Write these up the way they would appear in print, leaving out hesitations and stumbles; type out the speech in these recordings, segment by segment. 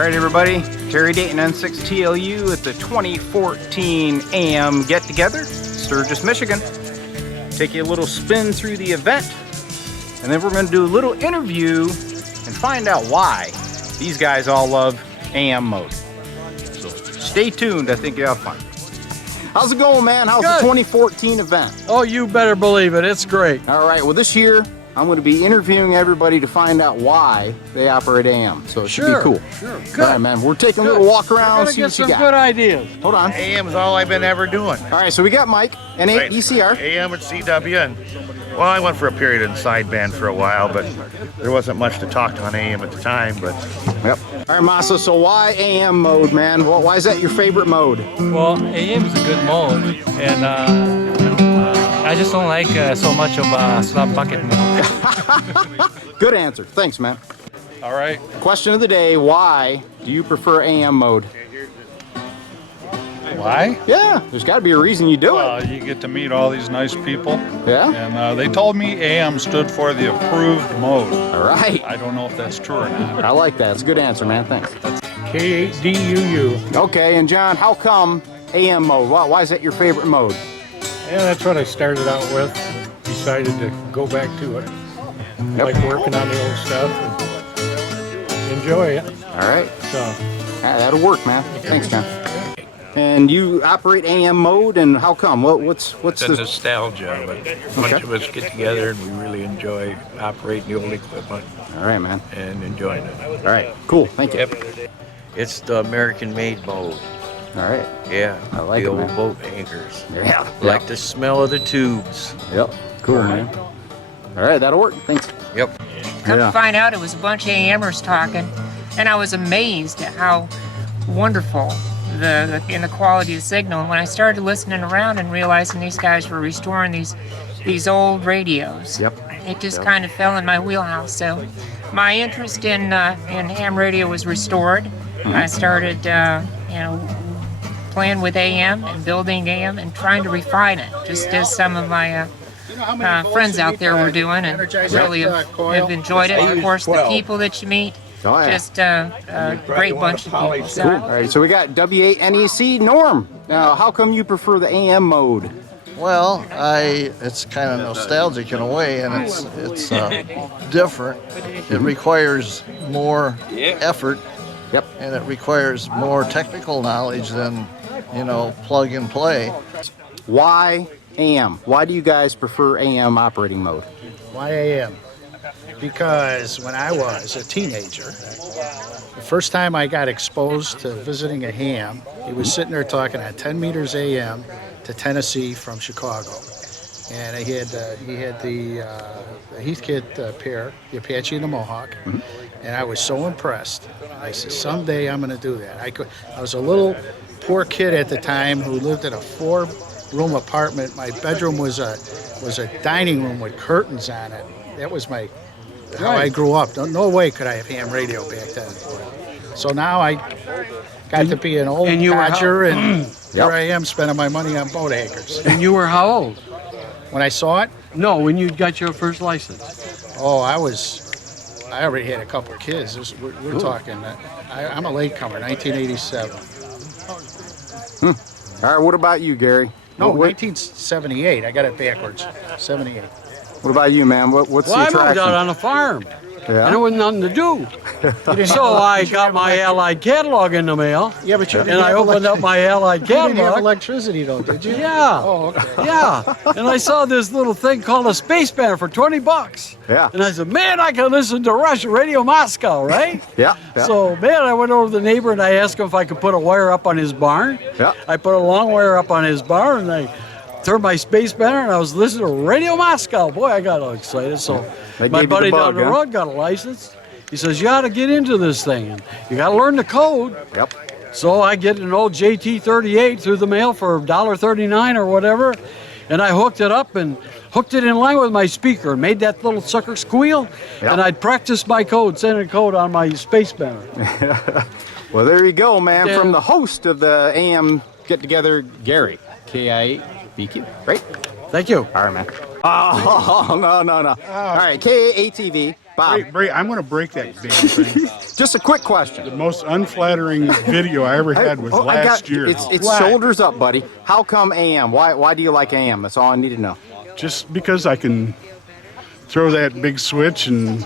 All right, everybody. Terry Dayton N6TLU at the 2014 AM Get Together, Sturgis, Michigan. Take you a little spin through the event, and then we're going to do a little interview and find out why these guys all love AM mode. So stay tuned. I think you'll have fun. How's it going, man? How's the 2014 event? Oh, you better believe it. It's great. All right. Well, this year I'm going to be interviewing everybody to find out why they operate AM. So it should be cool. Sure. Good. All right, man. We're taking a little walk around. See what you got. Good ideas. Hold on. AM is all I've been ever doing. All right. So we got Mike, N8 Right. ECR. AM and CW, and well, I went for a period in sideband for a while, but there wasn't much to talk on AM at the time. But yep. All right, Masa. So why AM mode, man? Well, why is that your favorite mode? Well, AM is a good mode, and I just don't like so much of slot bucket mode. Good answer. Thanks, man. All right. Question of the day: why do you prefer AM mode? Why? Yeah, there's got to be a reason you do it. You get to meet all these nice people. Yeah. And they told me AM stood for the approved mode. All right. I don't know if that's true or not. I like that. It's a good answer, man. Thanks. K-A-D-U-U. Okay, and John, how come AM mode? Why is that your favorite mode? Yeah, that's what I started out with. Decided to go back to it. Like working on the old stuff and enjoy it. All right. So Yeah, that'll work, man. Thanks, John. And you operate AM mode, and how come? What's It's a the nostalgia, but a bunch of us get together and we really enjoy operating the old equipment All right, man. and enjoying it. All right, cool. Thank you. It's the American-made mode. All right. Yeah, I like the it, old man. boat anchors. Yeah. Like the smell of the tubes. Yep. Cool, man. All right, that'll work. Thanks. Yep. Come Yeah. to find out, it was a bunch of AMers talking, and I was amazed at how wonderful the quality of the signal. And when I started listening around and realizing these guys were restoring these old radios, Yep. it just kind of fell in my wheelhouse. So my interest in ham radio was restored. I started, playing with AM and building AM and trying to refine it, just as some of my friends out there were doing, and really have enjoyed it. Of course, the people that you meet, Oh, yeah. just a great bunch of people. So Cool. All right, so we got W8NEC Norm. Now, how come you prefer the AM mode? Well, it's kind of nostalgic in a way, and it's different. It requires more effort. Yep. And it requires more technical knowledge than, plug and play. Why AM? Why do you guys prefer AM operating mode? why AM? Because when I was a teenager, the first time I got exposed to visiting a ham, he was sitting there talking at 10 meters AM to Tennessee from Chicago. And he had the Heathkit pair, the Apache and the Mohawk, and I was so impressed. I said, someday I'm going to do that. I was a little poor kid at the time who lived in a 4-room apartment. My bedroom was a dining room with curtains on it. That was how I grew up. No way could I have ham radio back then. So now I got to be an old codger, and here I am spending my money on boat anchors. And you were how old? When I saw it, No, when you got your first license. oh, I already had a couple of kids. We're talking, I'm a latecomer, 1987. All right, what about you, Gary? No, What 1978. I got it backwards. 78. about you, man? What's Well, the I moved attraction? out on a farm, and Yeah. there was nothing to do. So I got my Allied catalog in the mail, Yeah, but you and I opened up my Allied You didn't have catalog. electricity, though, did you? Yeah. Oh, okay. Yeah, and I saw this little thing called a space banner for $20. Yeah. And I said, man, I can listen to Russia Radio Moscow, right? Yeah. Yeah. So, man, I went over to the neighbor and I asked him if I could put a wire up on his barn. Yeah. I put a long wire up on his barn, and I turned my space banner, and I was listening to Radio Moscow. Boy, I got all excited. So They my gave you the buddy bug, down the huh? road got a license. He says, you ought to get into this thing. And you got to learn the code. Yep. So I get an old JT38 through the mail for $1.39 or whatever, and I hooked it up and hooked it in line with my speaker and made that little sucker squeal, Yep. and I'd practice my code, sending code on my space banner. Well, there you go, man. Yeah. From the host of the AM Get Together, Gary, KI8BQ, right? Thank you. All right, man. Oh, no. All right, KATV, Bob. I'm going to break that damn thing. Just a quick question. The most unflattering video I ever had was last year. It's shoulders up, buddy. How come AM? Why do you like AM? That's all I need to know. Just because I can throw that big switch and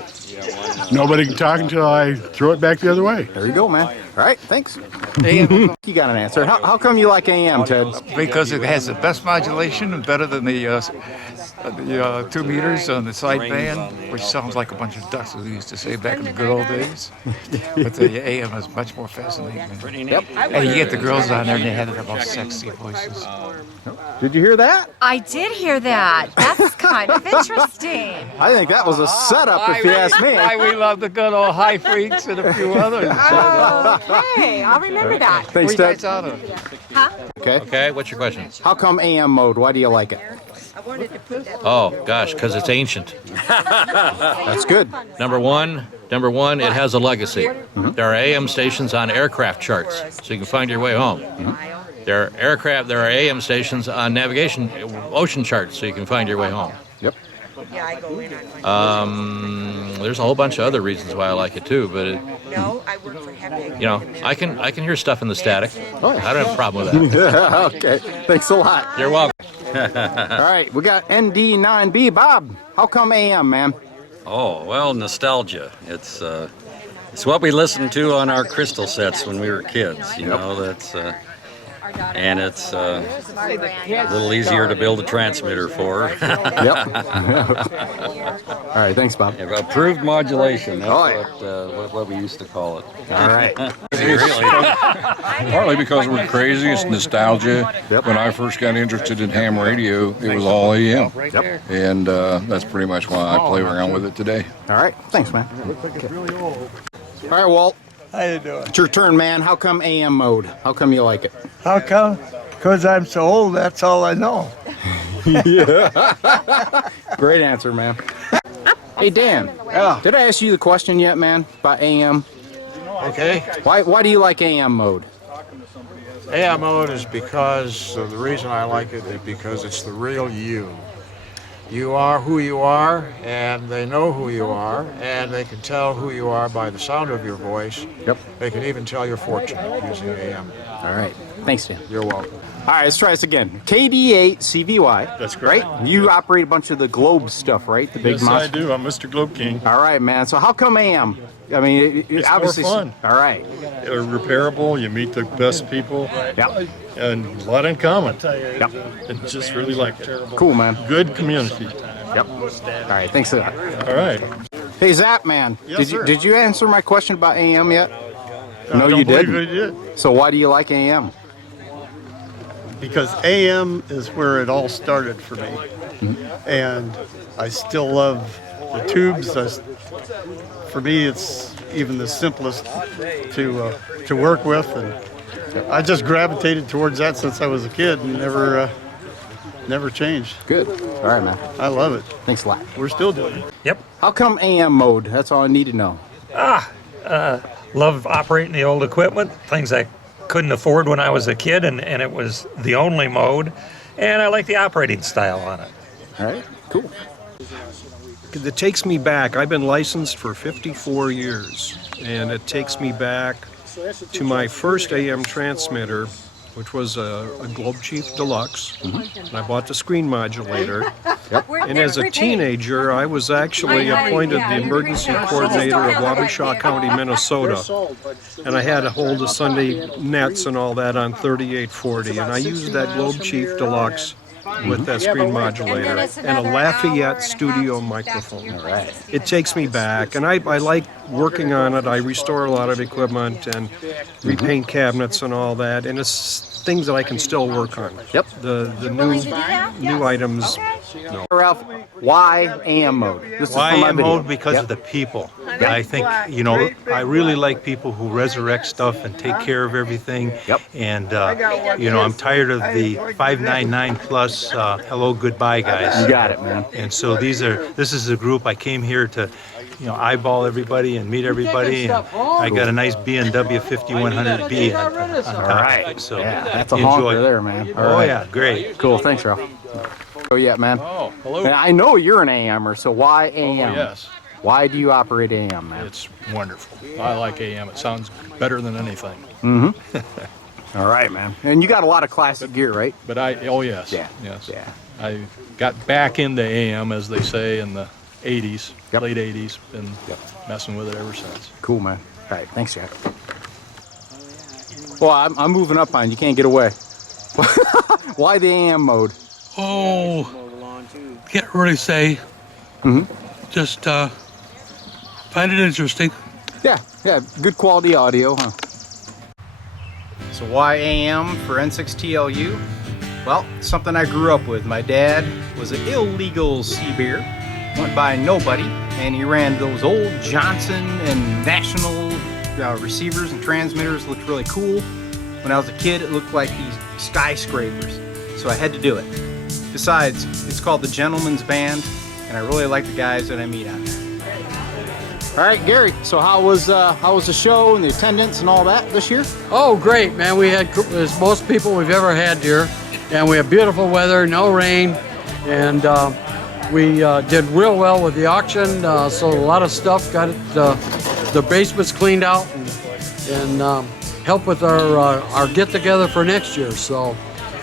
nobody can talk until I throw it back the other way. There you go, man. All right, thanks. AM. You got an answer. How come you like AM, Ted? Because it has the best modulation and better than the 2 meters on the sideband, which sounds like a bunch of ducks, as we used to say back in the good old days. But the AM is much more fascinating. Yep. And you get the girls on there, and they had the most sexy voices. Did you hear that? I did hear that. That's kind of interesting. I think that was a setup, if you ask me. Why we love the good old High Freaks and a few others. Okay, I'll remember that. Thanks, Ted. Huh? Okay. Okay, what's your question? How come AM mode? Why do you like it? Oh, gosh, because it's ancient. That's good. Number one, it has a legacy. There are AM stations on aircraft charts, so you can find your way home. There are AM stations on navigation, ocean charts, so you can find your way home. Yep. There's a whole bunch of other reasons why I like it too, but I can hear stuff in the static. Oh, yeah. I don't have a problem with that. Okay. Thanks a lot. You're welcome. All right, we got ND9B. Bob, how come AM, man? Oh, well, nostalgia. It's what we listened to on our crystal sets when we were kids. You know, that's and it's a little easier to build a transmitter for. Yep. All right, thanks, Bob. Approved modulation. That's what we used to call it. All right. Partly because we're crazy, it's nostalgia. Yep. When I first got interested in ham radio, it was all AM. Yep. And that's pretty much why I play around with it today. All right, thanks, man. Okay. All right, Walt. How you doing? It's your turn, man. How come AM mode? How come you like it? How come? Because I'm so old, that's all I know. Yeah. Great answer, man. Hey, Dan. Yeah. Did I ask you the question yet, man, about AM? Okay. Why do you like AM mode? AM mode is because the reason I like it is because it's the real you. You are who you are, and they know who you are, and they can tell who you are by the sound of your voice. Yep. They can even tell your fortune using AM. All right. Thanks, Dan. You're welcome. All right, let's try this again. KD8 CVY. That's correct. Right? You operate a bunch of the Globe stuff, right? The big Yes, monster. I do. I'm Mr. Globe King. All right, man. So how come AM? I mean, It's obviously. more fun. All right. They're repairable. You meet the best people. Yep. And a lot in common. Yep. It's just really like it. Cool, man. Good community. Yep. All right. Thanks a lot. All right. Hey, Zap, man. Yes, sir. Did you answer my question about AM yet? No, I don't you believe didn't. I did. So why do you like AM? Because AM is where it all started for me. And I still love the tubes. For me, it's even the simplest to work with. And I just gravitated towards that since I was a kid and never changed. Good. All right, man. I love it. Thanks a lot. We're still doing it. Yep. How come AM mode? That's all I need to know. Love operating the old equipment, things I couldn't afford when I was a kid, and it was the only mode. And I like the operating style on it. All right, cool. It takes me back. I've been licensed for 54 years, and it takes me back to my first AM transmitter, which was a Globe Chief Deluxe, and I bought the screen modulator. Yep. And as a teenager, I was actually appointed the emergency coordinator of Wabasha County, Minnesota, and I had to hold the Sunday nets and all that on 3840, and I used that Globe Chief Deluxe with that screen modulator and a Lafayette studio microphone. All right. It takes me back, and I like working on it. I restore a lot of equipment and repaint cabinets and all that, and it's things that I can still work on. Yep. The new items. No. Ralph, why AM mode? This is Why for my AM video. mode? Because Yep. of the people. I think, I really like people who resurrect stuff and take care of everything. Yep. And, I'm tired of the 599 plus hello, goodbye guys. You got it, man. And so this is a group I came here to, eyeball everybody and meet everybody. And I got a nice BMW 5100B on top. All right. So yeah, that's a enjoy honker it. there, man. All Oh right. yeah, great. Cool, thanks, Ralph. Oh yeah, man. Oh, hello. And I know you're an AMer, so why AM? Oh, yes. Why do you operate AM, man? It's wonderful. I like AM. It sounds better than anything. Mm-hmm. All right, man. And you got a lot of classic gear, right? But oh yes. Yeah. Yes. Yeah. I got back into AM, as they say, in the 80s, late 80s. Been messing with it ever since. Cool, man. All right. Thanks, Jack. Well, I'm moving up on you. You can't get away. Why the AM mode? Oh, can't really say. Just find it interesting. Yeah, good quality audio, huh? So why AM for N6TLU? Well, something I grew up with. My dad was an illegal sea bear, went by nobody, and he ran those old Johnson and National receivers and transmitters. Looked really cool. When I was a kid, it looked like these skyscrapers, so I had to do it. Besides, it's called the Gentleman's Band, and I really like the guys that I meet on there. All right, Gary, so how was the show and the attendance and all that this year? Oh, great, man. We had as most people we've ever had here, and we had beautiful weather, no rain, and we did real well with the auction, so a lot of stuff got the basements cleaned out and helped with our get-together for next year. So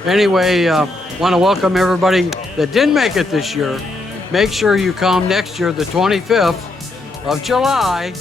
anyway, want to welcome everybody that didn't make it this year. Make sure you come next year, the 25th of July,